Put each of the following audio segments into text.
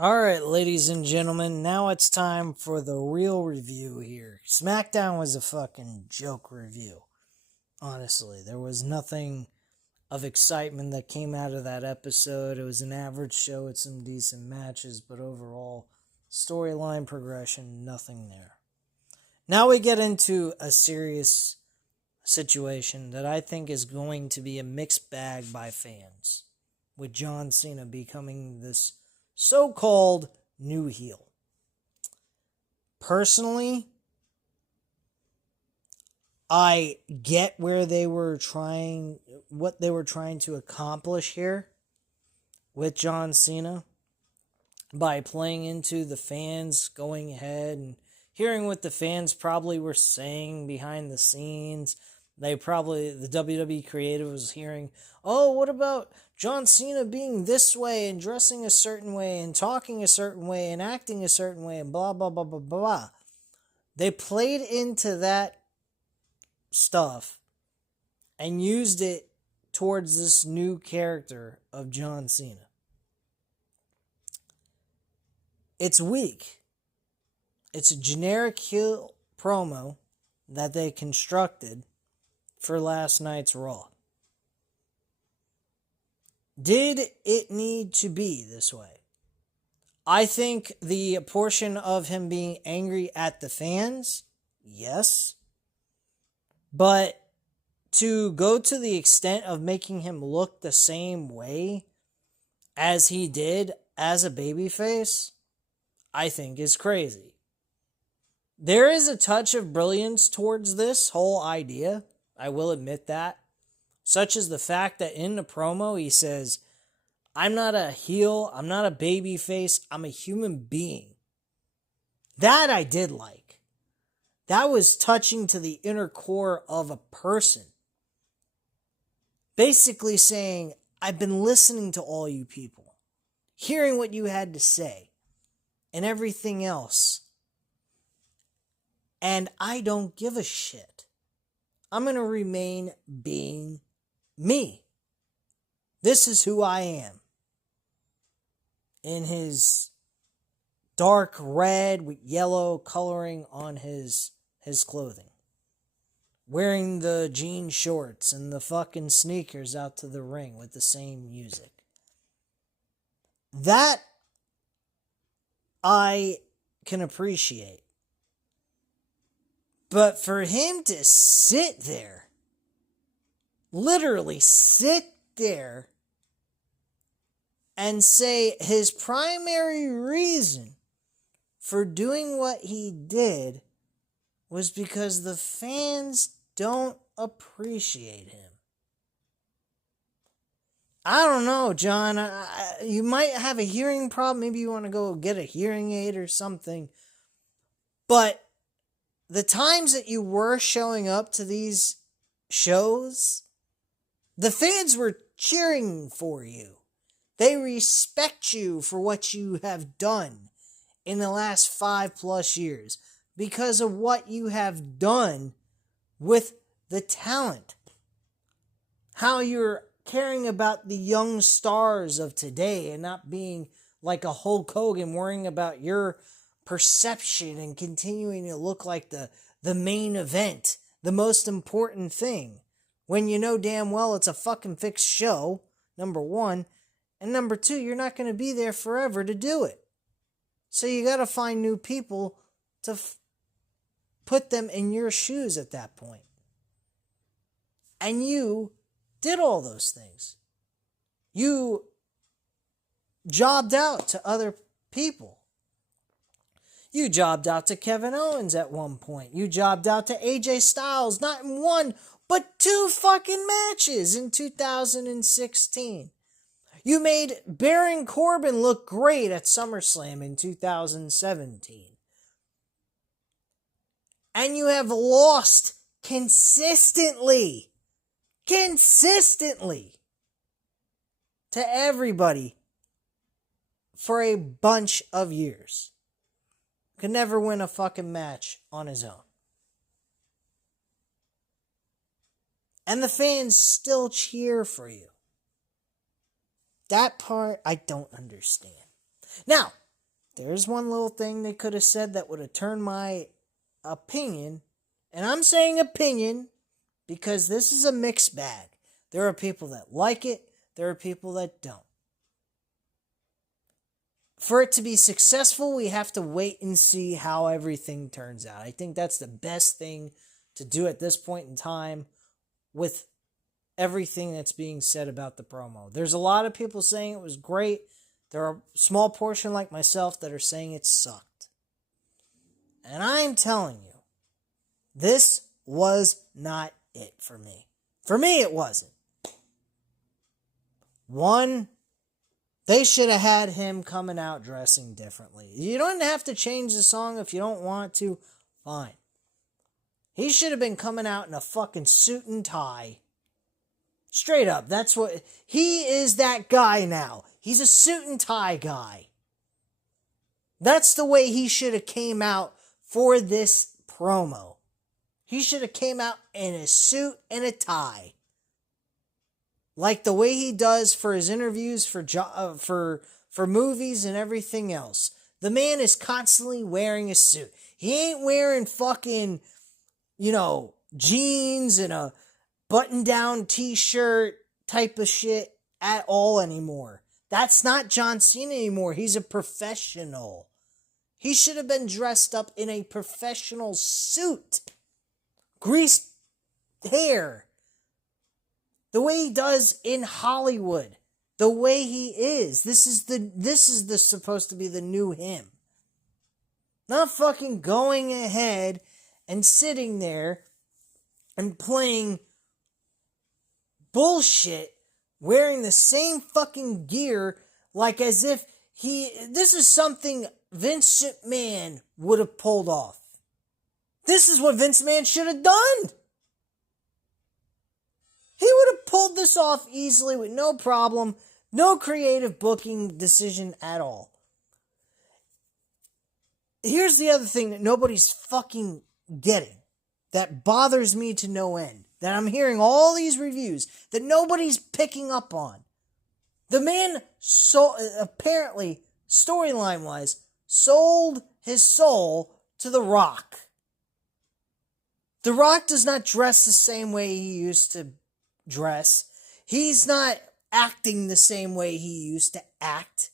Alright, ladies and gentlemen, now it's time for the real review here. SmackDown was a fucking joke review. Honestly, there was nothing of excitement that came out of that episode. It was an average show with some decent matches, but overall, storyline progression, nothing there. Now we get into a serious situation that I think is going to be a mixed bag by fans, with John Cena becoming this so-called new heel. Personally, I get what they were trying to accomplish here with John Cena by playing into the fans going ahead and hearing what the fans probably were saying behind the scenes. The WWE creative was hearing, oh, what about John Cena being this way and dressing a certain way and talking a certain way and acting a certain way and blah, blah, blah, blah, blah. They played into that stuff and used it towards this new character of John Cena. It's weak. It's a generic heel promo that they constructed for last night's Raw. Did it need to be this way? I think the portion of him being angry at the fans, yes. But to go to the extent of making him look the same way as he did as a babyface, I think is crazy. There is a touch of brilliance towards this whole idea. I will admit that. Such as the fact that in the promo he says, I'm not a heel, I'm not a baby face, I'm a human being. That I did like. That was touching to the inner core of a person. Basically saying, I've been listening to all you people, hearing what you had to say, and everything else. And I don't give a shit. I'm going to remain being me. This is who I am. In his dark red with yellow coloring on his clothing. Wearing the jean shorts and the fucking sneakers out to the ring with the same music. That I can appreciate. But for him to sit there, literally sit there and say his primary reason for doing what he did was because the fans don't appreciate him. I don't know, John. You might have a hearing problem. Maybe you want to go get a hearing aid or something. But the times that you were showing up to these shows, the fans were cheering for you. They respect you for what you have done in the last 5+ years because of what you have done with the talent. How you're caring about the young stars of today and not being like a Hulk Hogan worrying about your perception and continuing to look like the main event, the most important thing, when you know damn well it's a fucking fixed show, number one, and number two, you're not going to be there forever to do it. So you got to find new people to put them in your shoes at that point. And you did all those things. You jobbed out to other people. You jobbed out to Kevin Owens at one point. You jobbed out to AJ Styles, not in one, but 2 fucking matches in 2016. You made Baron Corbin look great at SummerSlam in 2017. And you have lost consistently to everybody for a bunch of years. Could never win a fucking match on his own. And the fans still cheer for you. That part I don't understand. Now, there's one little thing they could have said that would have turned my opinion, and I'm saying opinion because this is a mixed bag. There are people that like it, there are people that don't. For it to be successful, we have to wait and see how everything turns out. I think that's the best thing to do at this point in time with everything that's being said about the promo. There's a lot of people saying it was great. There are a small portion like myself that are saying it sucked. And I'm telling you, this was not it for me. For me, it wasn't. One, they should have had him coming out dressing differently. You don't have to change the song if you don't want to. Fine. He should have been coming out in a fucking suit and tie. Straight up. That's what... He is that guy now. He's a suit and tie guy. That's the way he should have came out for this promo. He should have came out in a suit and a tie. Like the way he does for his interviews, for movies and everything else. The man is constantly wearing a suit. He ain't wearing fucking, jeans and a button-down t-shirt type of shit at all anymore. That's not John Cena anymore. He's a professional. He should have been dressed up in a professional suit. Greased hair. The way he does in Hollywood. The way he is. This is supposed to be the new him. Not fucking going ahead and sitting there and playing bullshit, wearing the same fucking gear, like as if this is something Vince McMahon would have pulled off. This is what Vince McMahon should have done. He would have pulled this off easily with no problem, no creative booking decision at all. Here's the other thing that nobody's fucking getting, that bothers me to no end, that I'm hearing all these reviews that nobody's picking up on. The man, apparently, storyline-wise, sold his soul to The Rock. The Rock does not dress the same way he used to dress. He's not acting the same way he used to act.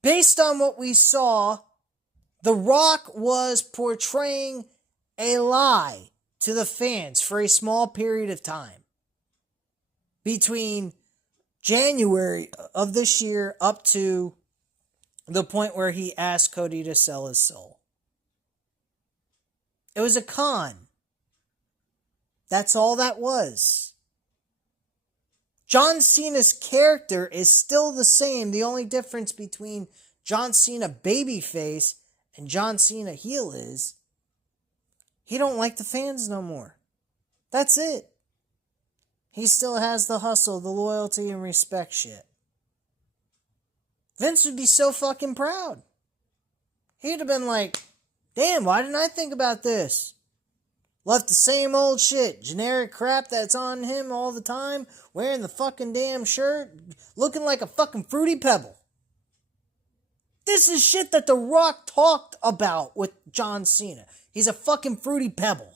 Based on what we saw, The Rock was portraying a lie to the fans for a small period of time. Between January of this year up to the point where he asked Cody to sell his soul. It was a con. That's all that was. John Cena's character is still the same. The only difference between John Cena babyface and John Cena heel is he don't like the fans no more. That's it. He still has the hustle, the loyalty, and respect shit. Vince would be so fucking proud. He'd have been like, damn, why didn't I think about this? Left the same old shit, generic crap that's on him all the time, wearing the fucking damn shirt, looking like a fucking Fruity Pebble. This is shit that The Rock talked about with John Cena. He's a fucking Fruity Pebble.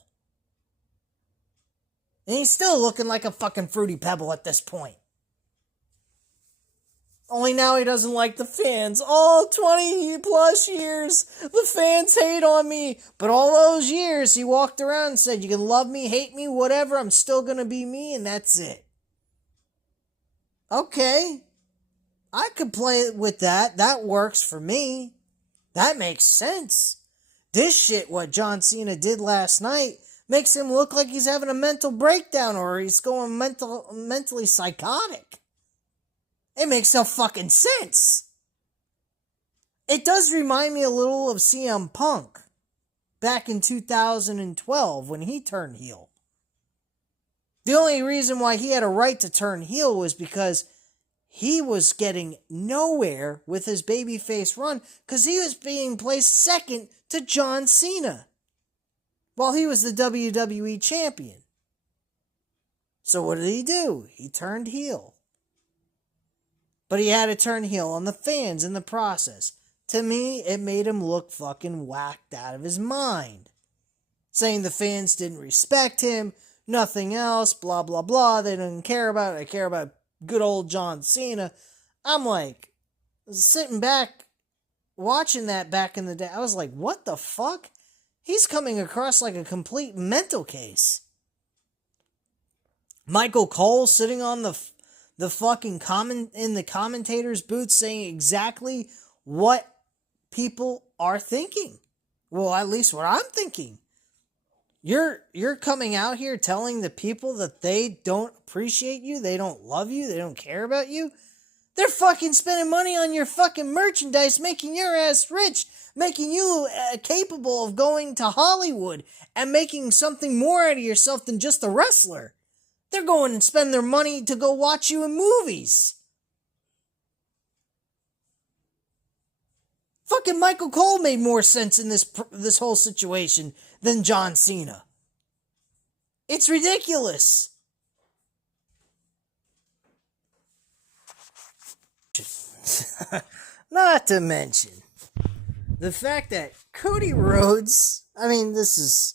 And he's still looking like a fucking Fruity Pebble at this point. Only now he doesn't like the fans. Oh, 20 plus years, the fans hate on me. But all those years, he walked around and said, you can love me, hate me, whatever, I'm still gonna be me, and that's it. Okay. I could play with that. That works for me. That makes sense. This shit, what John Cena did last night, makes him look like he's having a mental breakdown or he's going mentally psychotic. It makes no fucking sense. It does remind me a little of CM Punk back in 2012 when he turned heel. The only reason why he had a right to turn heel was because he was getting nowhere with his babyface run because he was being placed second to John Cena while he was the WWE champion. So what did he do? He turned heel. But he had to turn heel on the fans in the process. to me, it made him look fucking whacked out of his mind. Saying the fans didn't respect him, nothing else, blah, blah, blah. They didn't care about it. They care about good old John Cena. I'm like, sitting back, watching that back in the day, I was like, what the fuck? He's coming across like a complete mental case. Michael Cole sitting on the fucking in the commentator's booth saying exactly what people are thinking. Well, at least what I'm thinking. You're coming out here telling the people that they don't appreciate you, they don't love you, they don't care about you. They're fucking spending money on your fucking merchandise, making your ass rich, making you capable of going to Hollywood and making something more out of yourself than just a wrestler. They're going and spend their money to go watch you in movies. Fucking Michael Cole made more sense in this whole situation than John Cena. It's ridiculous. Not to mention the fact that Cody Rhodes, I mean, this is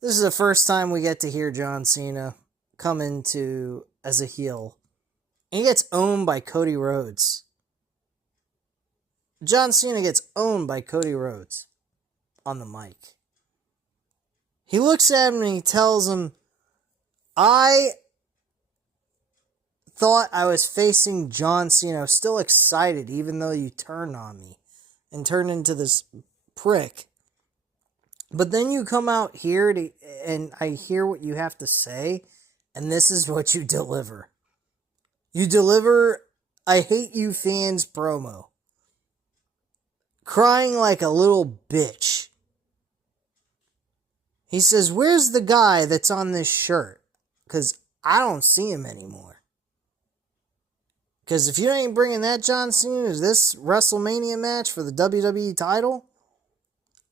the first time we get to hear John Cena come into as a heel. And he gets owned by Cody Rhodes. John Cena gets owned by Cody Rhodes on the mic. He looks at him and he tells him, I thought I was facing John Cena. I was still excited even though you turned on me and turned into this prick. But then you come out here and I hear what you have to say, and this is what you deliver. You deliver I hate you fans promo. Crying like a little bitch. He says, where's the guy that's on this shirt? Because I don't see him anymore. Because if you ain't bringing that John Cena to this WrestleMania match for the WWE title,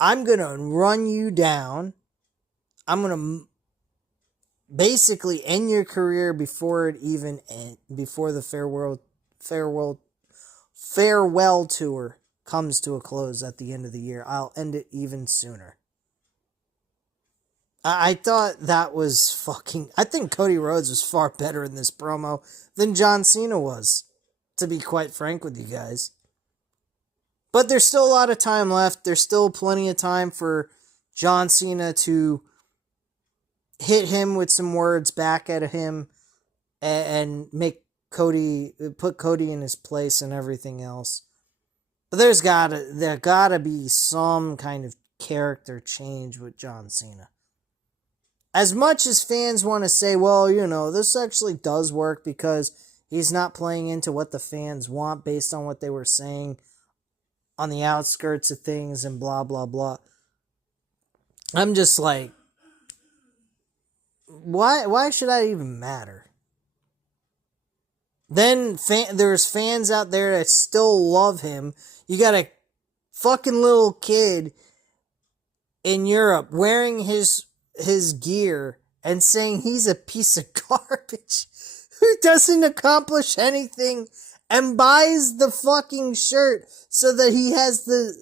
I'm going to run you down. I'm going to basically end your career before it even before the farewell tour comes to a close at the end of the year. I'll end it even sooner. I thought that was fucking... I think Cody Rhodes was far better in this promo than John Cena was, to be quite frank with you guys. But there's still a lot of time left. There's still plenty of time for John Cena to hit him with some words back at him and put Cody in his place and everything else. But there gotta be some kind of character change with John Cena. As much as fans want to say, well, this actually does work because he's not playing into what the fans want based on what they were saying on the outskirts of things and blah, blah, blah. I'm just like, why should that even matter? Then there's fans out there that still love him. You got a fucking little kid in Europe wearing his gear and saying he's a piece of garbage who doesn't accomplish anything and buys the fucking shirt so that he has the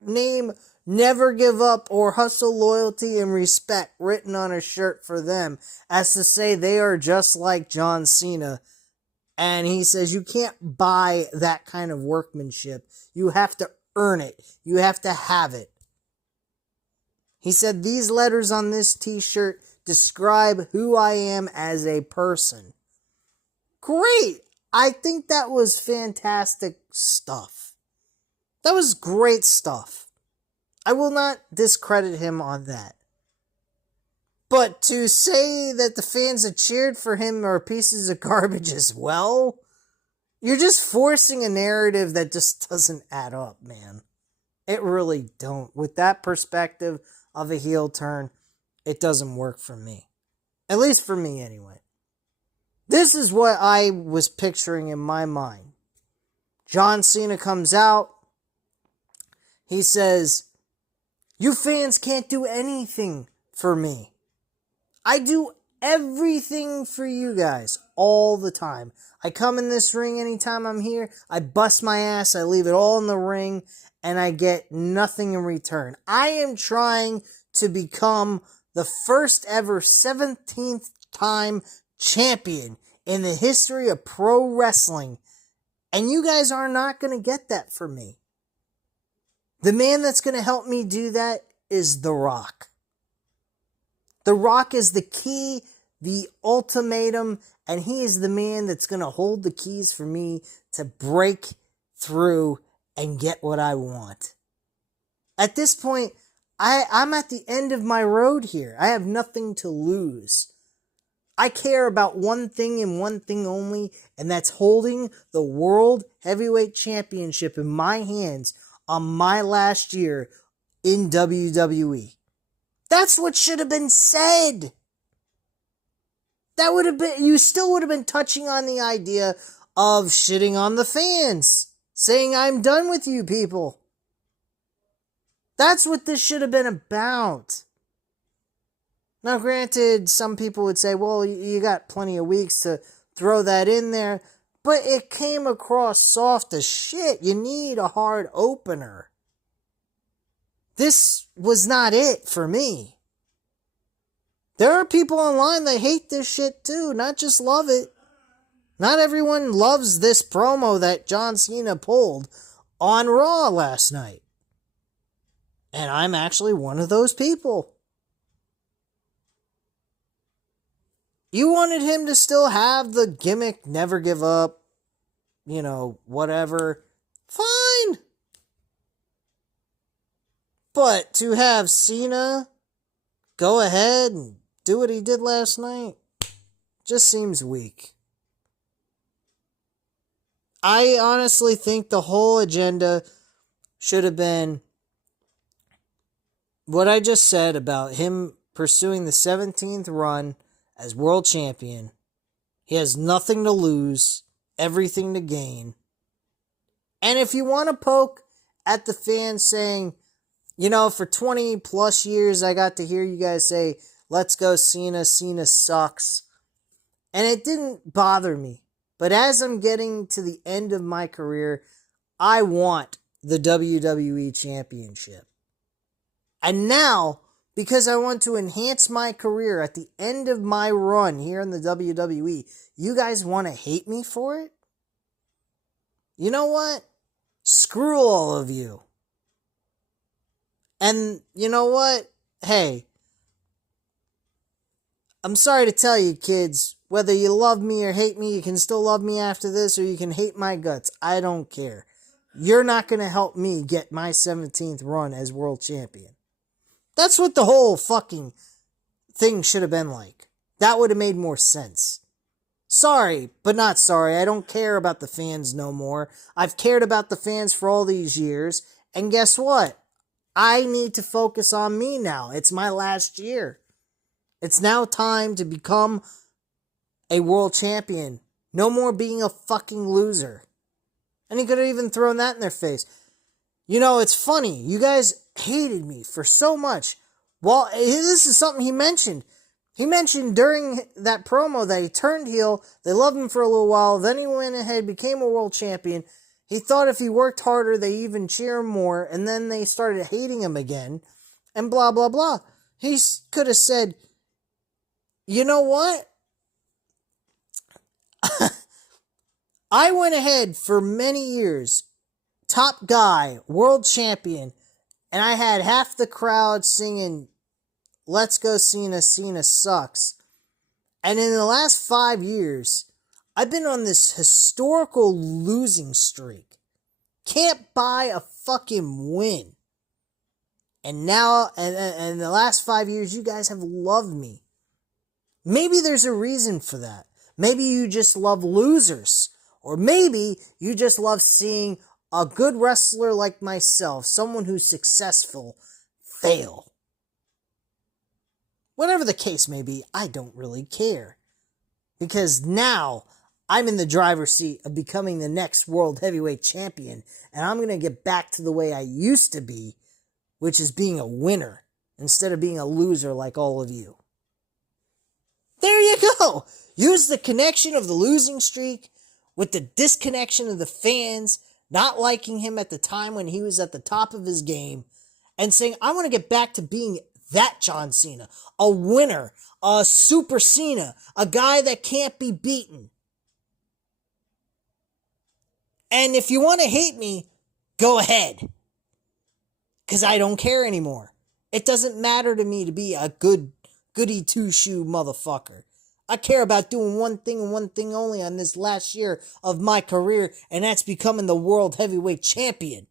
name Never Give Up or Hustle, Loyalty, and Respect written on a shirt for them as to say they are just like John Cena. And he says you can't buy that kind of workmanship. You have to earn it. You have to have it. He said, these letters on this t-shirt describe who I am as a person. Great! I think that was fantastic stuff. That was great stuff. I will not discredit him on that. But to say that the fans that cheered for him are pieces of garbage as well, you're just forcing a narrative that just doesn't add up, man. It really don't. With that perspective of a heel turn, it doesn't work for me. At least for me, anyway. This is what I was picturing in my mind. John Cena comes out. He says, you fans can't do anything for me. I do everything for you guys all the time. I come in this ring anytime I'm here. I bust my ass. I leave it all in the ring. And I get nothing in return. I am trying to become the first ever 17th time champion in the history of pro wrestling. And you guys are not going to get that from me. The man that's going to help me do that is The Rock. The Rock is the key, the ultimatum, and he is the man that's going to hold the keys for me to break through and get what I want. At this point, I'm at the end of my road here. I have nothing to lose. I care about one thing and one thing only, and that's holding the World Heavyweight Championship in my hands on my last year in WWE. That's what should have been said. That would have been, you still would have been touching on the idea of shitting on the fans, saying I'm done with you people. That's what this should have been about. Now, granted, some people would say, well, you got plenty of weeks to throw that in there, but it came across soft as shit. You need a hard opener. This was not it for me. There are people online that hate this shit too, not just love it. Not everyone loves this promo that John Cena pulled on Raw last night. And I'm actually one of those people. You wanted him to still have the gimmick, never give up, whatever. Fine. But to have Cena go ahead and do what he did last night just seems weak. I honestly think the whole agenda should have been what I just said about him pursuing the 17th run as world champion. He has nothing to lose, everything to gain. And if you want to poke at the fans saying, for 20 plus years I got to hear you guys say, let's go Cena, Cena sucks. And it didn't bother me. But as I'm getting to the end of my career, I want the WWE Championship. And now, because I want to enhance my career at the end of my run here in the WWE, you guys want to hate me for it? You know what? Screw all of you. And you know what? Hey, I'm sorry to tell you, kids, whether you love me or hate me, you can still love me after this, or you can hate my guts. I don't care. You're not going to help me get my 17th run as world champion. That's what the whole fucking thing should have been like. That would have made more sense. Sorry, but not sorry. I don't care about the fans no more. I've cared about the fans for all these years. And guess what? I need to focus on me now. It's my last year. It's now time to become a world champion. No more being a fucking loser. And he could have even thrown that in their face. It's funny. You guys hated me for so much. Well, this is something he mentioned. He mentioned during that promo that he turned heel. They loved him for a little while. Then he went ahead, became a world champion. He thought if he worked harder, they even cheer him more. And then they started hating him again. And blah, blah, blah. He could have said, you know what? I went ahead for many years, top guy, world champion, and I had half the crowd singing, let's go Cena, Cena sucks. And in the last 5 years, I've been on this historical losing streak. Can't buy a fucking win. And now, and the last 5 years, you guys have loved me. Maybe there's a reason for that. Maybe you just love losers. Or maybe you just love seeing a good wrestler like myself, someone who's successful, fail. Whatever the case may be, I don't really care. Because now I'm in the driver's seat of becoming the next World Heavyweight Champion. And I'm going to get back to the way I used to be, which is being a winner instead of being a loser like all of you. There you go. Use the connection of the losing streak with the disconnection of the fans not liking him at the time when he was at the top of his game and saying, I want to get back to being that John Cena, a winner, a super Cena, a guy that can't be beaten. And if you want to hate me, go ahead. Because I don't care anymore. It doesn't matter to me to be a goody two-shoe motherfucker. I care about doing one thing and one thing only on this last year of my career, and that's becoming the world heavyweight champion.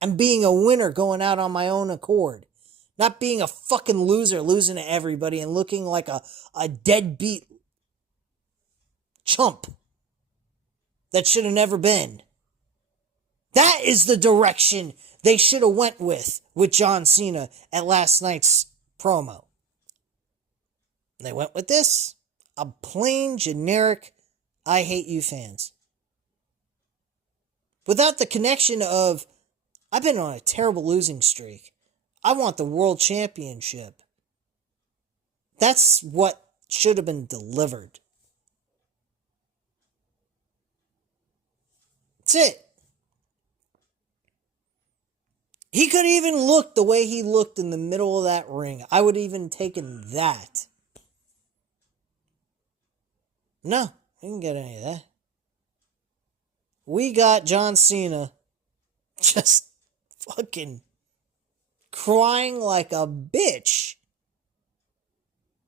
And being a winner going out on my own accord. Not being a fucking loser, losing to everybody and looking like a deadbeat chump that should have never been. That is the direction they should have went with John Cena at last night's promo. They went with this. A plain, generic, I hate you fans. Without the connection of, I've been on a terrible losing streak. I want the world championship. That's what should have been delivered. That's it. He could even look the way he looked in the middle of that ring. I would even taken that. No, we didn't get any of that. We got John Cena just fucking crying like a bitch.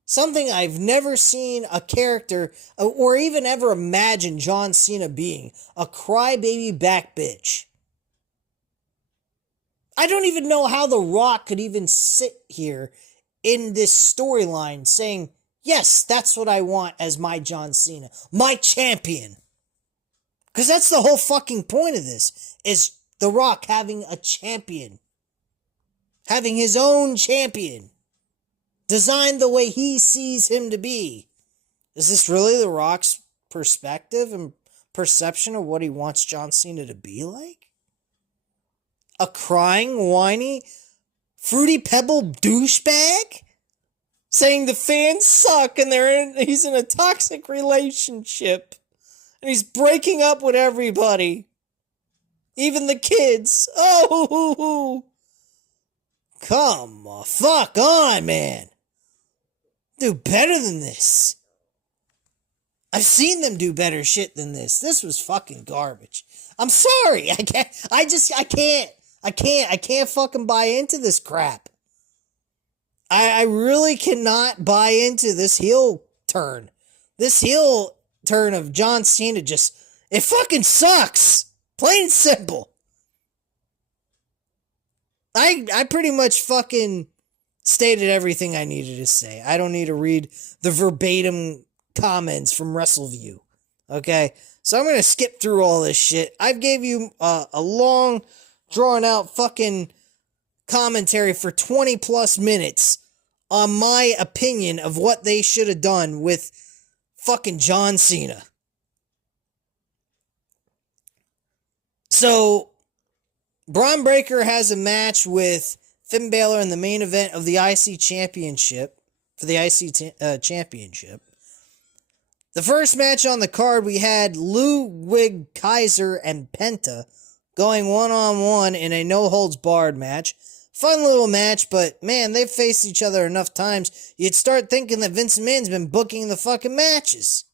Something I've never seen a character or even ever imagined John Cena being. A crybaby back bitch. I don't even know how The Rock could even sit here in this storyline saying, yes, that's what I want as my John Cena. My champion. Because that's the whole fucking point of this. Is The Rock having a champion. Having his own champion. Designed the way he sees him to be. Is this really The Rock's perspective and perception of what he wants John Cena to be like? A crying, whiny, fruity pebble douchebag? Saying the fans suck and he's in a toxic relationship. And he's breaking up with everybody. Even the kids. Oh! Come on, fuck on, man. Do better than this. I've seen them do better shit than this. This was fucking garbage. I'm sorry. I can't fucking buy into this crap. I really cannot buy into this heel turn. This heel turn of John Cena it fucking sucks. Plain and simple. I pretty much fucking stated everything I needed to say. I don't need to read the verbatim comments from WrestleView. Okay? So I'm going to skip through all this shit. I've gave you a long, drawn-out fucking commentary for 20 plus minutes on my opinion of what they should have done with fucking John Cena. So, Braun Breaker has a match with Finn Balor in the main event of the IC Championship, for the IC Championship. The first match on the card, we had Ludwig Kaiser and Penta going one-on-one in a no-holds-barred match. Fun little match, but man, they've faced each other enough times, you'd start thinking that Vince McMahon's been booking the fucking matches.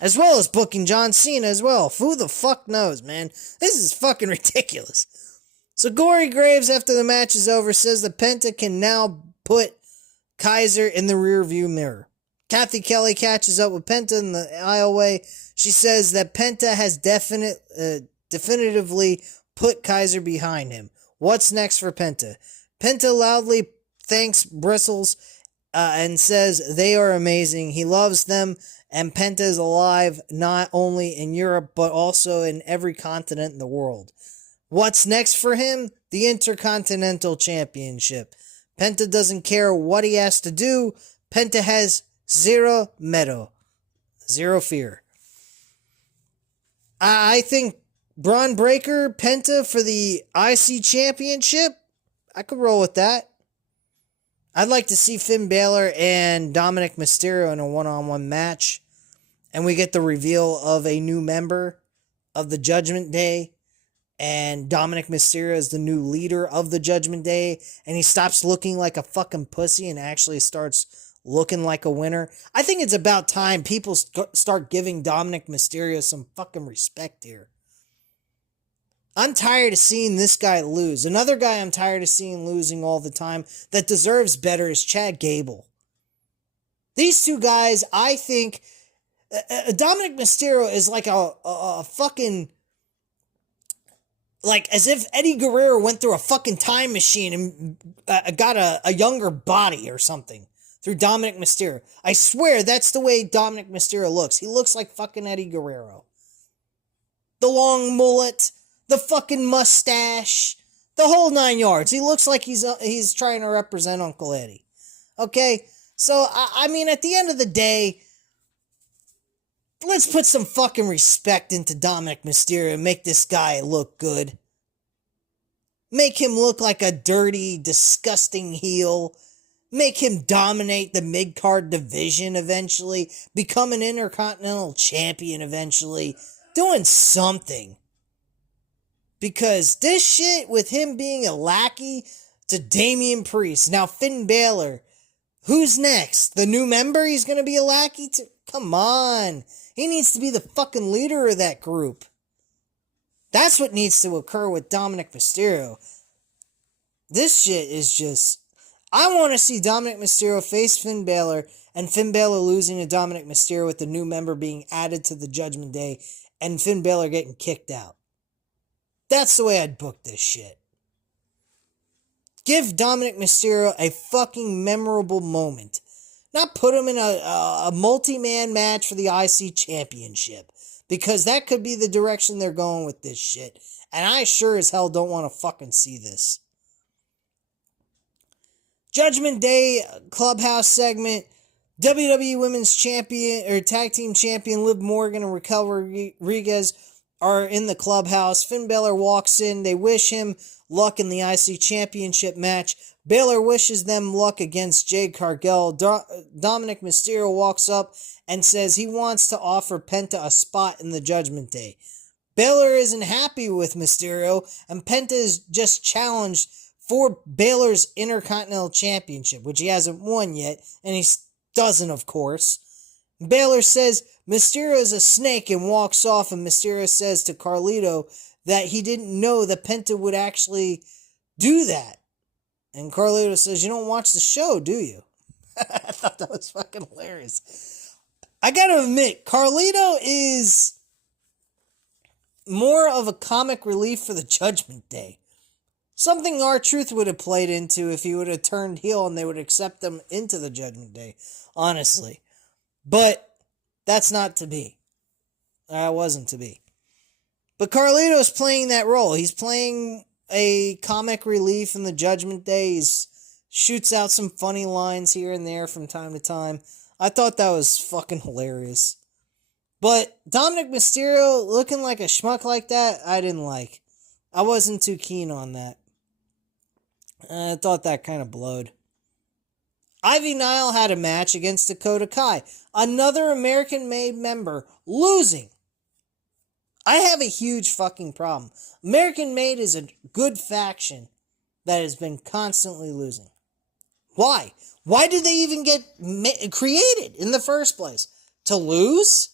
As well as booking John Cena as well. Who the fuck knows, man? This is fucking ridiculous. So Corey Graves, after the match is over, says that Penta can now put Kaiser in the rearview mirror. Kathy Kelly catches up with Penta in the aisleway. She says that Penta has definitively put Kaiser behind him. What's next for Penta? Penta loudly thanks Bristles and says they are amazing. He loves them, and Penta is alive not only in Europe but also in every continent in the world. What's next for him? The Intercontinental Championship. Penta doesn't care what he has to do. Penta has zero miedo. Zero fear. I think Braun Breaker, Penta for the IC Championship, I could roll with that. I'd like to see Finn Balor and Dominic Mysterio in a one-on-one match. And we get the reveal of a new member of the Judgment Day. And Dominic Mysterio is the new leader of the Judgment Day. And he stops looking like a fucking pussy and actually starts looking like a winner. I think it's about time people start giving Dominic Mysterio some fucking respect here. I'm tired of seeing this guy lose. Another guy I'm tired of seeing losing all the time that deserves better is Chad Gable. These two guys, I think... Dominic Mysterio is like a fucking... Like, as if Eddie Guerrero went through a fucking time machine and got a younger body or something through Dominic Mysterio. I swear, that's the way Dominic Mysterio looks. He looks like fucking Eddie Guerrero. The long mullet... The fucking mustache. The whole 9 yards. He looks like he's trying to represent Uncle Eddie. Okay? So, I mean, at the end of the day, let's put some fucking respect into Dominic Mysterio and make this guy look good. Make him look like a dirty, disgusting heel. Make him dominate the mid-card division eventually. Become an Intercontinental Champion eventually. Doing something. Because this shit with him being a lackey to Damian Priest. Now Finn Balor. Who's next? The new member he's going to be a lackey to? Come on. He needs to be the fucking leader of that group. That's what needs to occur with Dominic Mysterio. This shit is just... I want to see Dominic Mysterio face Finn Balor and Finn Balor losing to Dominic Mysterio with the new member being added to the Judgment Day and Finn Balor getting kicked out. That's the way I'd book this shit. Give Dominic Mysterio a fucking memorable moment. Not put him in a multi-man match for the IC Championship. Because that could be the direction they're going with this shit. And I sure as hell don't want to fucking see this. Judgment Day Clubhouse segment. WWE Women's Champion, or Tag Team Champion Liv Morgan and Raquel Rodriguez are in the clubhouse. Finn Balor walks in. They wish him luck in the IC Championship match. Balor wishes them luck against Jade Cargill. Dominic Mysterio walks up and says he wants to offer Penta a spot in the Judgment Day. Balor isn't happy with Mysterio, and Penta is just challenged for Balor's Intercontinental Championship, which he hasn't won yet, and he doesn't, of course. Balor says Mysterio is a snake and walks off, and Mysterio says to Carlito that he didn't know that Penta would actually do that. And Carlito says, you don't watch the show, do you? I thought that was fucking hilarious. I gotta admit, Carlito is more of a comic relief for the Judgment Day. Something R-Truth would have played into if he would have turned heel and they would accept him into the Judgment Day, honestly. But that's not to be. That wasn't to be. But Carlito's playing that role. He's playing a comic relief in the Judgment Day. He shoots out some funny lines here and there from time to time. I thought that was fucking hilarious. But Dominic Mysterio looking like a schmuck like that, I didn't like. I wasn't too keen on that. I thought that kind of blowed. Ivy Nile had a match against Dakota Kai, another American-made member, losing. I have a huge fucking problem. American-made is a good faction that has been constantly losing. Why? Why did they even get created in the first place? To lose?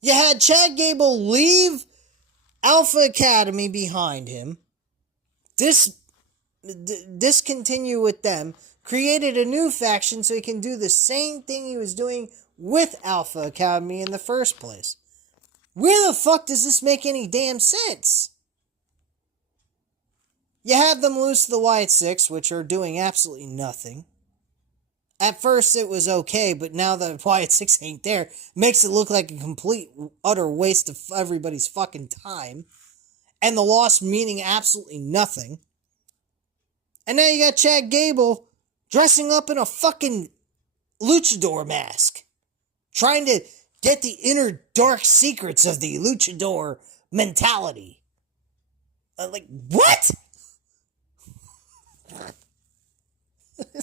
You had Chad Gable leave Alpha Academy behind him, discontinue with them, created a new faction so he can do the same thing he was doing with Alpha Academy in the first place. Where the fuck does this make any damn sense? You have them lose to the Wyatt Six, which are doing absolutely nothing. At first it was okay, but now that Wyatt Six ain't there, makes it look like a complete, utter waste of everybody's fucking time. And the loss meaning absolutely nothing. And now you got Chad Gable dressing up in a fucking luchador mask. Trying to get the inner dark secrets of the luchador mentality. Like, what?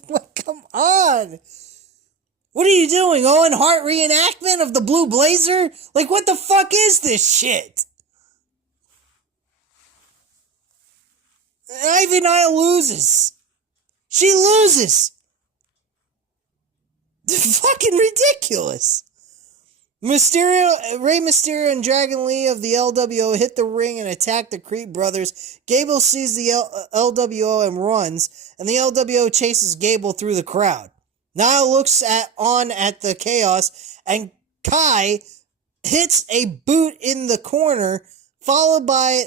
What on! What are you doing? Owen Hart reenactment of the Blue Blazer? Like, what the fuck is this shit? Ivy Nile loses. She loses. Fucking ridiculous. Rey Mysterio and Dragon Lee of the LWO hit the ring and attack the Creed brothers. Gable sees the LWO and runs, and the LWO chases Gable through the crowd. Nile looks on at the chaos, and Kai hits a boot in the corner, followed by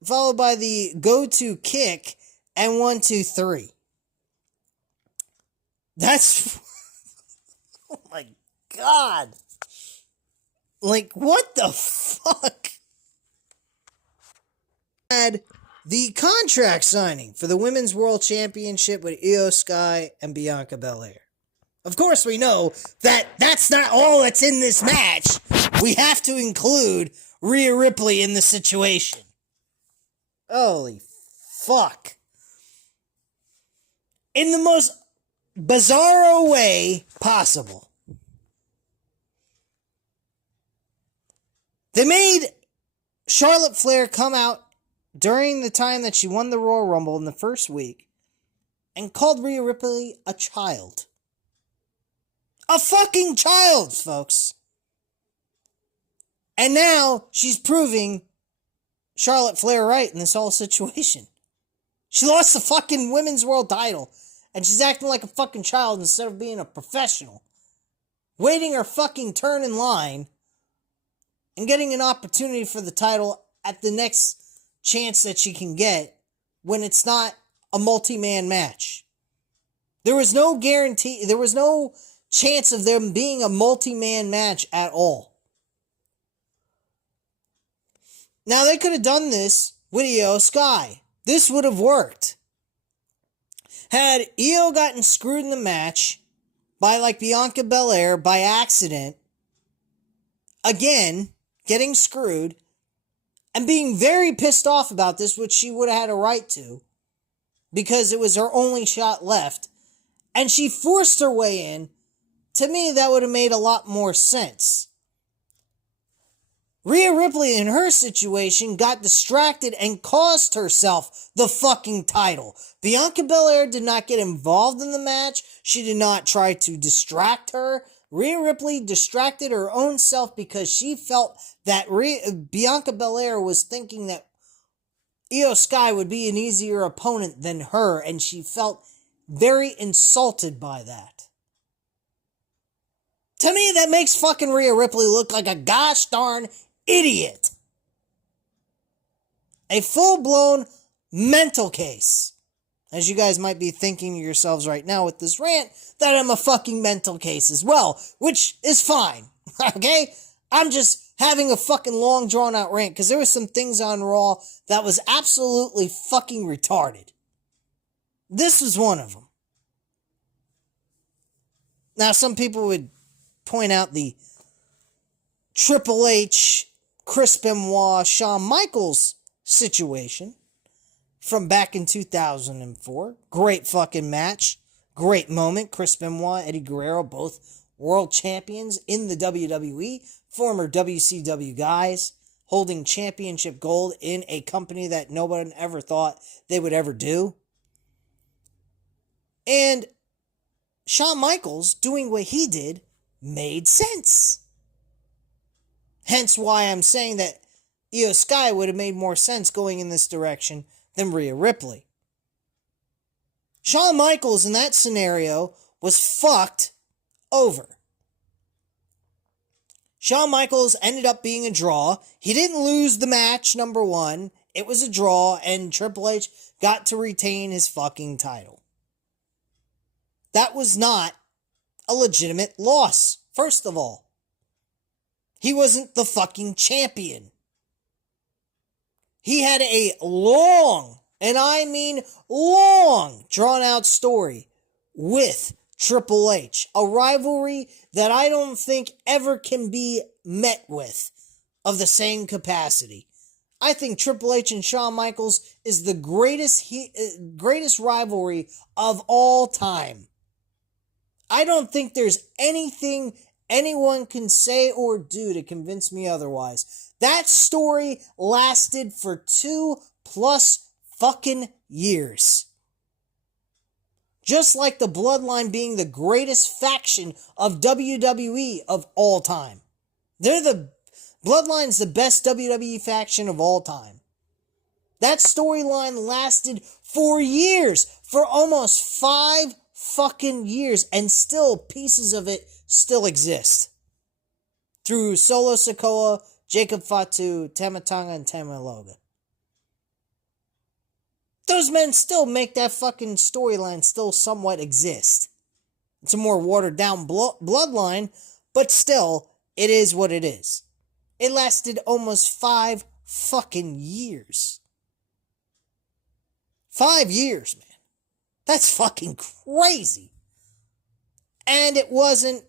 the go-to kick, and 1, 2, 3. That's... oh my god. Like, what the fuck? Had the contract signing for the Women's World Championship with Io Sky and Bianca Belair. Of course, we know that that's not all that's in this match. We have to include Rhea Ripley in the situation. Holy fuck. In the most bizarro way possible. They made Charlotte Flair come out during the time that she won the Royal Rumble in the first week and called Rhea Ripley a child. A fucking child, folks. And now she's proving Charlotte Flair right in this whole situation. She lost the fucking Women's World title and she's acting like a fucking child instead of being a professional. Waiting her fucking turn in line and getting an opportunity for the title at the next chance that she can get when it's not a multi-man match. There was no guarantee, there was no chance of them being a multi-man match at all. Now, they could have done this with Io Sky. This would have worked. Had Io gotten screwed in the match by, like, Bianca Belair by accident, again, getting screwed, and being very pissed off about this, which she would have had a right to, because it was her only shot left, and she forced her way in, to me, that would have made a lot more sense. Rhea Ripley, in her situation, got distracted and cost herself the fucking title. Bianca Belair did not get involved in the match. She did not try to distract her. Rhea Ripley distracted her own self because she felt that Bianca Belair was thinking that Io Sky would be an easier opponent than her, and she felt very insulted by that. To me, that makes fucking Rhea Ripley look like a gosh darn idiot. A full-blown mental case. As you guys might be thinking to yourselves right now with this rant, that I'm a fucking mental case as well, which is fine, okay? I'm just having a fucking long drawn-out rant, because there were some things on Raw that was absolutely fucking retarded. This was one of them. Now, some people would point out the Triple H, Chris Benoit, Shawn Michaels situation from back in 2004. Great fucking match. Great moment. Chris Benoit, Eddie Guerrero, both world champions in the WWE. Former WCW guys holding championship gold in a company that nobody ever thought they would ever do. And Shawn Michaels doing what he did made sense. Hence why I'm saying that Io Sky would have made more sense going in this direction than Rhea Ripley. Shawn Michaels in that scenario was fucked over. Shawn Michaels ended up being a draw. He didn't lose the match, number one. It was a draw, and Triple H got to retain his fucking title. That was not a legitimate loss, first of all. He wasn't the fucking champion. He had a long, and I mean long, drawn-out story with Triple H. A rivalry that I don't think ever can be met with of the same capacity. I think Triple H and Shawn Michaels is the greatest rivalry of all time. I don't think there's anything anyone can say or do to convince me otherwise. That story lasted for 2+ fucking years. Just like the Bloodline being the greatest faction of WWE of all time. Bloodline's the best WWE faction of all time. That storyline lasted for years, for almost 5 fucking years, and still pieces of it still exist. Through Solo Sikoa, Jacob Fatu, Tama Tonga, and Tama Loga. Those men still make that fucking storyline still somewhat exist. It's a more watered down bloodline, but still, it is what it is. It lasted almost 5 fucking years. 5 years, man. That's fucking crazy. And it wasn't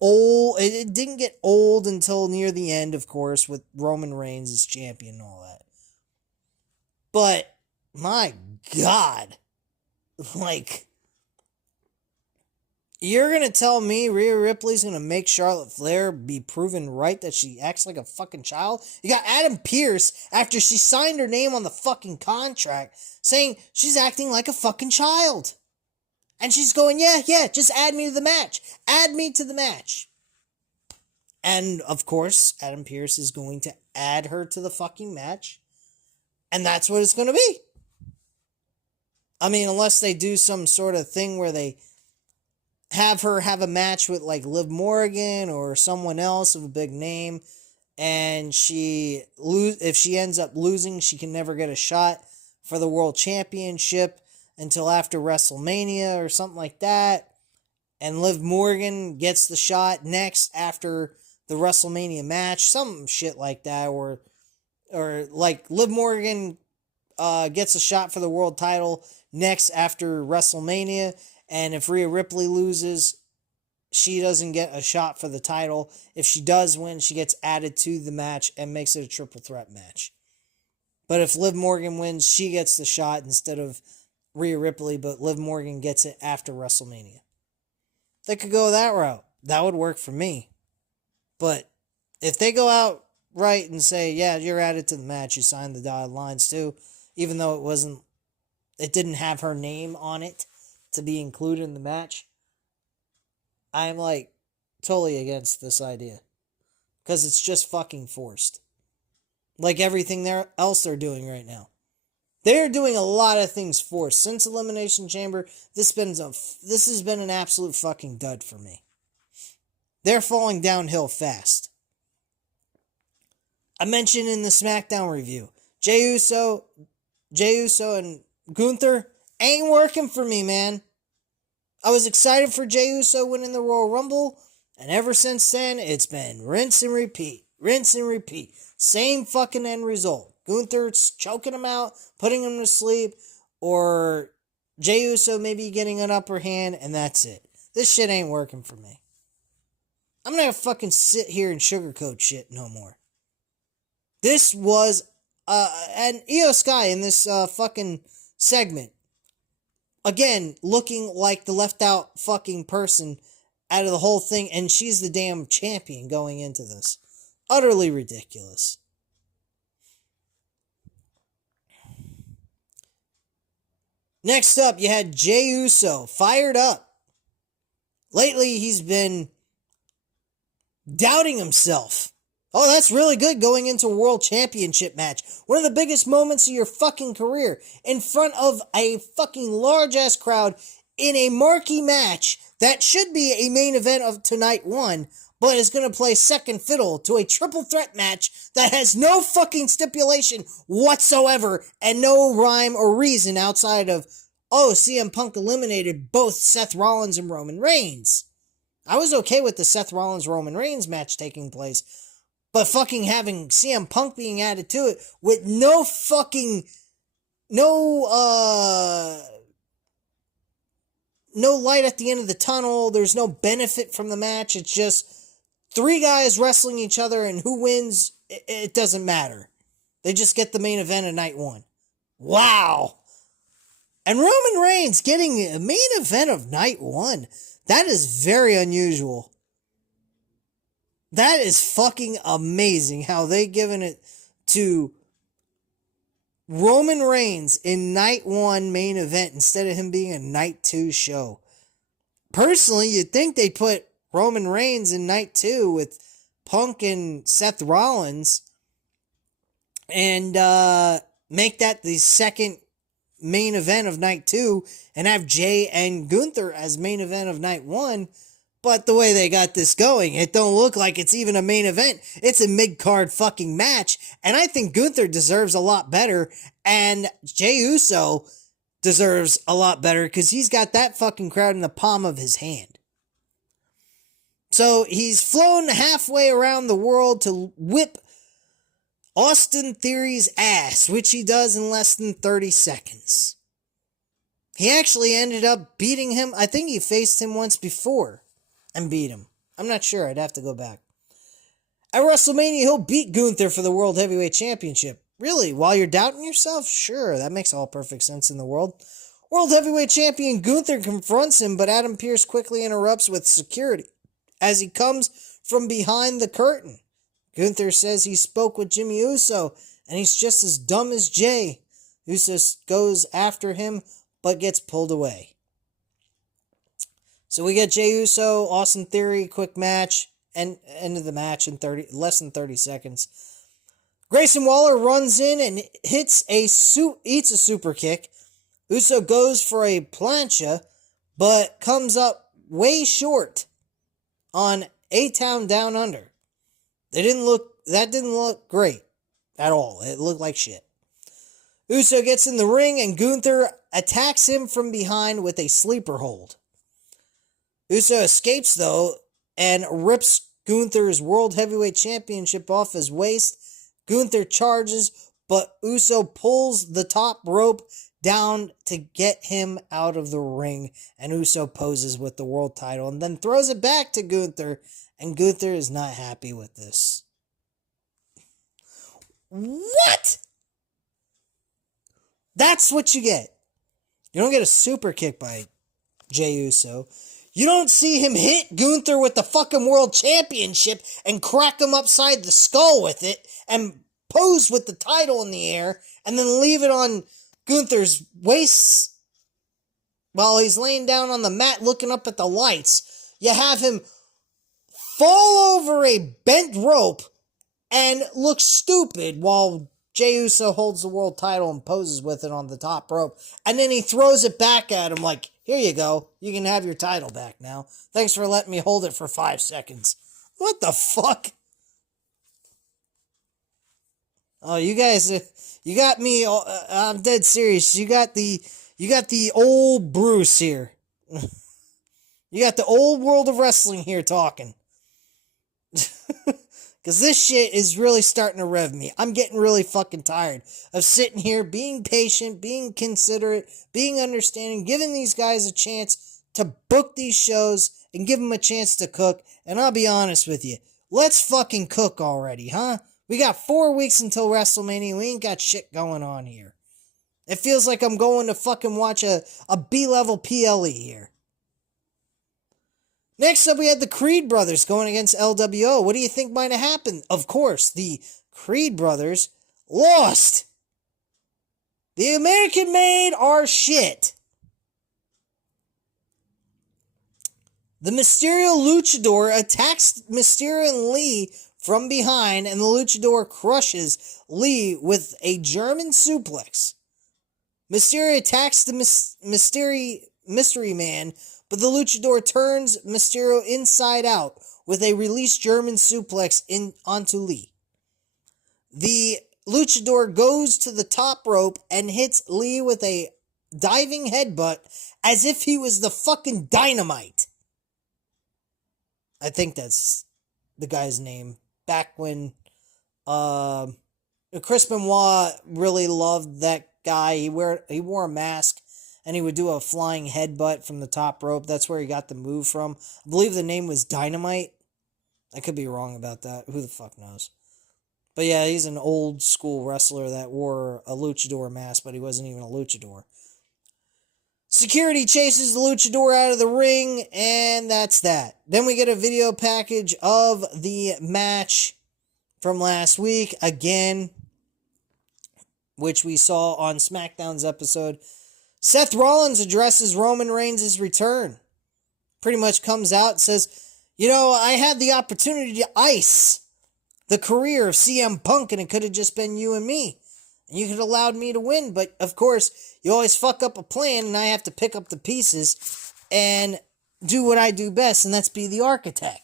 old. It didn't get old until near the end, of course, with Roman Reigns as champion and all that. But, my God. Like, you're going to tell me Rhea Ripley's going to make Charlotte Flair be proven right that she acts like a fucking child? You got Adam Pearce, after she signed her name on the fucking contract, saying she's acting like a fucking child. And she's going, yeah, just add me to the match. Add me to the match. And, of course, Adam Pearce is going to add her to the fucking match. And that's what it's going to be. I mean, unless they do some sort of thing where they have her have a match with, like, Liv Morgan or someone else of a big name, and if she ends up losing, she can never get a shot for the World Championship until after WrestleMania or something like that, and Liv Morgan gets the shot next after the WrestleMania match, some shit like that, or like Liv Morgan gets a shot for the world title next after WrestleMania, and if Rhea Ripley loses, she doesn't get a shot for the title. If she does win, she gets added to the match and makes it a triple threat match. But if Liv Morgan wins, she gets the shot instead of Rhea Ripley, but Liv Morgan gets it after WrestleMania. They could go that route. That would work for me. But if they go out right and say, yeah, you're added to the match, you signed the dotted lines too, even though it didn't have her name on it to be included in the match, I'm like totally against this idea. Because it's just fucking forced. Like everything else they're doing right now. They're doing a lot of things forced. Since Elimination Chamber, this has been an absolute fucking dud for me. They're falling downhill fast. I mentioned in the SmackDown review, Jey Uso and Gunther ain't working for me, man. I was excited for Jey Uso winning the Royal Rumble, and ever since then, it's been rinse and repeat. Same fucking end result. Gunther's choking him out, putting him to sleep, or Jey Uso maybe getting an upper hand, and that's it. This shit ain't working for me. I'm not gonna fucking sit here and sugarcoat shit no more. This was, and Io Sky in this fucking segment, again, looking like the left out fucking person out of the whole thing, and she's the damn champion going into this. Utterly ridiculous. Next up, you had Jey Uso, fired up. Lately, he's been doubting himself. Oh, that's really good going into a world championship match. One of the biggest moments of your fucking career. In front of a fucking large-ass crowd in a marquee match that should be a main event of tonight one, but is going to play second fiddle to a triple threat match that has no fucking stipulation whatsoever and no rhyme or reason outside of, oh, CM Punk eliminated both Seth Rollins and Roman Reigns. I was okay with the Seth Rollins-Roman Reigns match taking place, but fucking having CM Punk being added to it with no light at the end of the tunnel, there's no benefit from the match, it's just 3 guys wrestling each other, and who wins, it doesn't matter. They just get the main event of night one. Wow! And Roman Reigns getting a main event of night one. That is very unusual. That is fucking amazing how they given it to Roman Reigns in night one main event instead of him being a night two show. Personally, you'd think they'd put Roman Reigns in night two with Punk and Seth Rollins and make that the second main event of night two and have Jay and Gunther as main event of night one. But the way they got this going, it don't look like it's even a main event. It's a mid-card fucking match. And I think Gunther deserves a lot better. And Jey Uso deserves a lot better because he's got that fucking crowd in the palm of his hand. So he's flown halfway around the world to whip Austin Theory's ass, which he does in less than 30 seconds. He actually ended up beating him. I think he faced him once before and beat him. I'm not sure. I'd have to go back. At WrestleMania, he'll beat Gunther for the World Heavyweight Championship. Really? While you're doubting yourself? Sure, that makes all perfect sense in the world. World Heavyweight Champion Gunther confronts him, but Adam Pearce quickly interrupts with security as he comes from behind the curtain. Gunther says he spoke with Jimmy Uso, and he's just as dumb as Jay. Uso goes after him, but gets pulled away. So we get Jey Uso, Austin Theory, quick match, and end of the match in less than 30 seconds. Grayson Waller runs in and eats a super kick. Uso goes for a plancha, but comes up way short on A-Town Down Under. That didn't look great at all. It looked like shit. Uso gets in the ring and Gunther attacks him from behind with a sleeper hold. Uso escapes, though, and rips Gunther's World Heavyweight Championship off his waist. Gunther charges, but Uso pulls the top rope down to get him out of the ring, and Uso poses with the world title and then throws it back to Gunther, and Gunther is not happy with this. What? That's what you get. You don't get a super kick by Jey Uso. You don't see him hit Gunther with the fucking world championship and crack him upside the skull with it and pose with the title in the air and then leave it on Gunther's waist while he's laying down on the mat looking up at the lights. You have him fall over a bent rope and look stupid while Jey Uso holds the world title and poses with it on the top rope. And then he throws it back at him like, here you go. You can have your title back now. Thanks for letting me hold it for 5 seconds. What the fuck? Oh, you guys, you got me. I'm dead serious. You got the old Bruce here. You got the old world of wrestling here talking. Because this shit is really starting to rev me. I'm getting really fucking tired of sitting here, being patient, being considerate, being understanding, giving these guys a chance to book these shows and give them a chance to cook. And I'll be honest with you. Let's fucking cook already, huh? We got 4 weeks until WrestleMania. We ain't got shit going on here. It feels like I'm going to fucking watch a B-level PLE here. Next up, we had the Creed brothers going against LWO. What do you think might have happened? Of course, the Creed brothers lost. The American-made are shit. The Mysterio Luchador attacks Mysterio and Lee from behind, and the Luchador crushes Lee with a German suplex. Mysterio attacks the Mystery Man, but the Luchador turns Mysterio inside out with a released German suplex onto Lee. The Luchador goes to the top rope and hits Lee with a diving headbutt as if he was the fucking Dynamite. I think that's the guy's name. Back when Chris Benoit really loved that guy. He wore a mask and he would do a flying headbutt from the top rope. That's where he got the move from. I believe the name was Dynamite. I could be wrong about that. Who the fuck knows? But yeah, he's an old school wrestler that wore a luchador mask, but he wasn't even a luchador. Security chases the luchador out of the ring, and that's that. Then we get a video package of the match from last week, again, which we saw on SmackDown's episode. Seth Rollins addresses Roman Reigns' return. Pretty much comes out and says, I had the opportunity to ice the career of CM Punk, and it could have just been you and me. And you could have allowed me to win, but of course, you always fuck up a plan, and I have to pick up the pieces and do what I do best, and that's be the architect.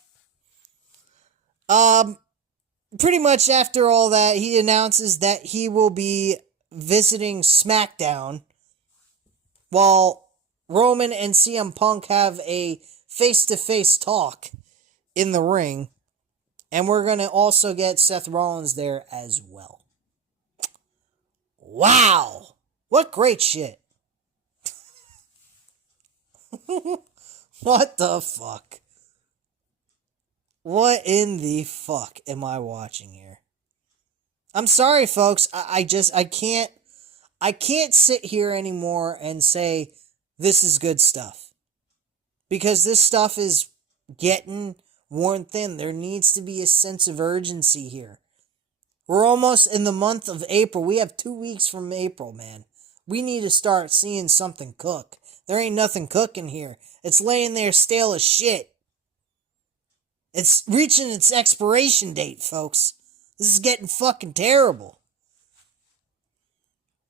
Pretty much after all that, he announces that he will be visiting SmackDown while Roman and CM Punk have a face-to-face talk in the ring, and we're going to also get Seth Rollins there as well. Wow! What great shit. What the fuck? What in the fuck am I watching here? I'm sorry, folks. I can't sit here anymore and say this is good stuff. Because this stuff is getting worn thin. There needs to be a sense of urgency here. We're almost in the month of April. We have 2 weeks from April, man. We need to start seeing something cook. There ain't nothing cooking here. It's laying there stale as shit. It's reaching its expiration date, folks. This is getting fucking terrible.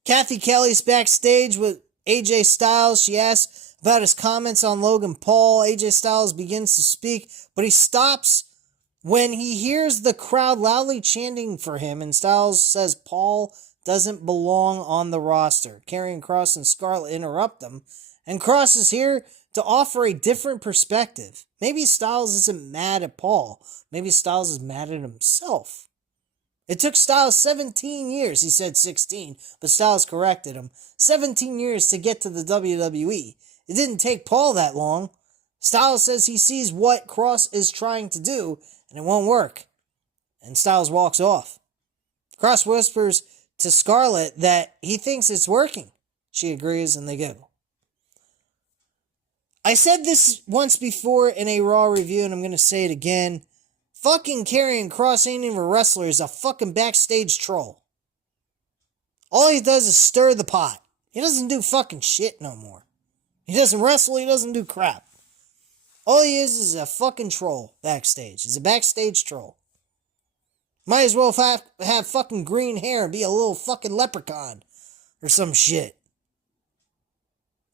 Kathy Kelly's backstage with AJ Styles. She asks about his comments on Logan Paul. AJ Styles begins to speak, but he stops when he hears the crowd loudly chanting for him, and Styles says Paul doesn't belong on the roster. Karrion Kross and Scarlett interrupt them, and Kross is here to offer a different perspective. Maybe Styles isn't mad at Paul. Maybe Styles is mad at himself. It took Styles 17 years, he said 16, but Styles corrected him. 17 years to get to the WWE. It didn't take Paul that long. Styles says he sees what Kross is trying to do, and it won't work. And Styles walks off. Kross whispers to Scarlett that he thinks it's working. She agrees, and they go. I said this once before in a Raw review, and I'm going to say it again. Fucking Karrion Kross ain't even a wrestler. He's a fucking backstage troll. All he does is stir the pot. He doesn't do fucking shit no more. He doesn't wrestle. He doesn't do crap. All he is a fucking troll backstage. He's a backstage troll. Might as well have fucking green hair and be a little fucking leprechaun or some shit.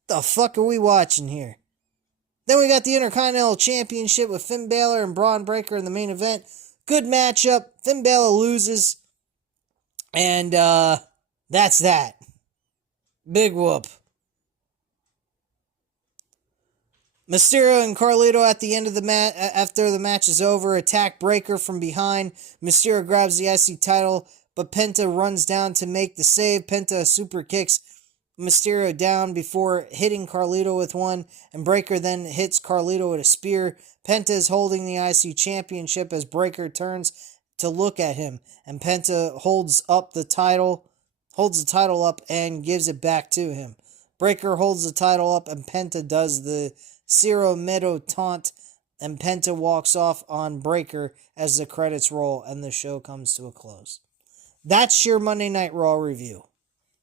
The fuck are we watching here? Then we got the Intercontinental Championship with Finn Balor and Braun Breaker in the main event. Good matchup. Finn Balor loses. And that's that. Big whoop. Mysterio and Carlito at the end of the match, after the match is over, attack Breaker from behind. Mysterio grabs the IC title, but Penta runs down to make the save. Penta super kicks Mysterio down before hitting Carlito with one, and Breaker then hits Carlito with a spear. Penta is holding the IC championship as Breaker turns to look at him, and Penta holds the title up and gives it back to him. Breaker holds the title up, and Penta does the Ciro Meadow taunt, and Penta walks off on Breaker as the credits roll and the show comes to a close. That's your Monday Night Raw review.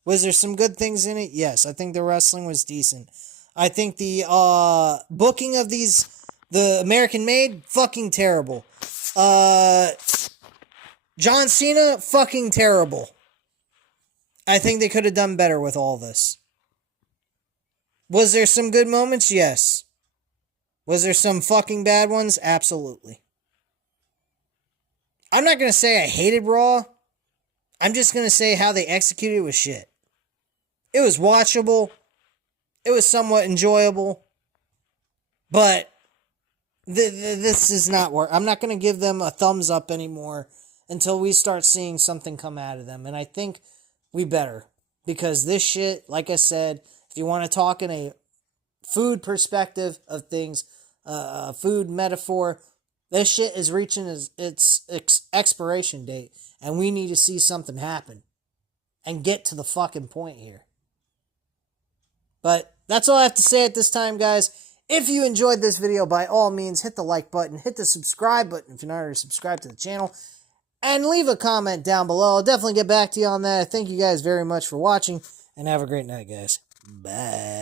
Was there some good things in it? Yes, I think the wrestling was decent. I think the booking of the American Made, fucking terrible. John Cena, fucking terrible. I think they could have done better with all this. Was there some good moments? Yes. Was there some fucking bad ones? Absolutely. I'm not going to say I hated Raw. I'm just going to say how they executed it was shit. It was watchable. It was somewhat enjoyable. But this is not work. I'm not going to give them a thumbs up anymore until we start seeing something come out of them. And I think we better. Because this shit, like I said, if you want to talk in a food perspective of things, food metaphor, this shit is reaching its expiration date. And we need to see something happen. And get to the fucking point here. But that's all I have to say at this time, guys. If you enjoyed this video, by all means, hit the like button, hit the subscribe button if you're not already subscribed to the channel, and leave a comment down below. I'll definitely get back to you on that. Thank you guys very much for watching, and have a great night, guys. Bye.